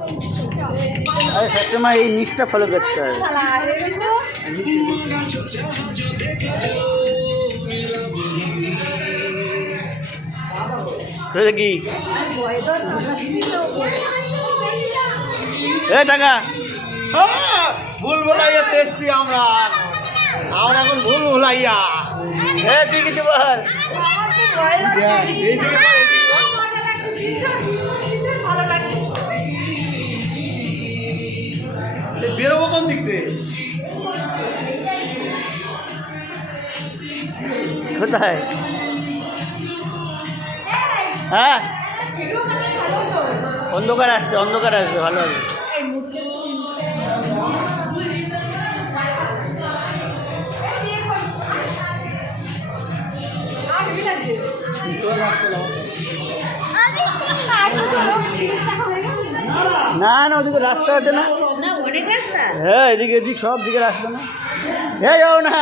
अरे सबসময় এই নিচটা ফলো করতে হবে। তোদের কি টাকা ভুল ভুলাইয়া পেয়েছি আমরা এখন ভুল ভুলাইয়া তুই কিছু বল। বেরোবো কোন দিক থেকে? কোথায়? হ্যাঁ অন্ধকার আসছে ভালো হবে। না না ওদিকে রাস্তা আছে না, হ্যাঁ এদিকে সব দিকে রাস্তা না, যাও না।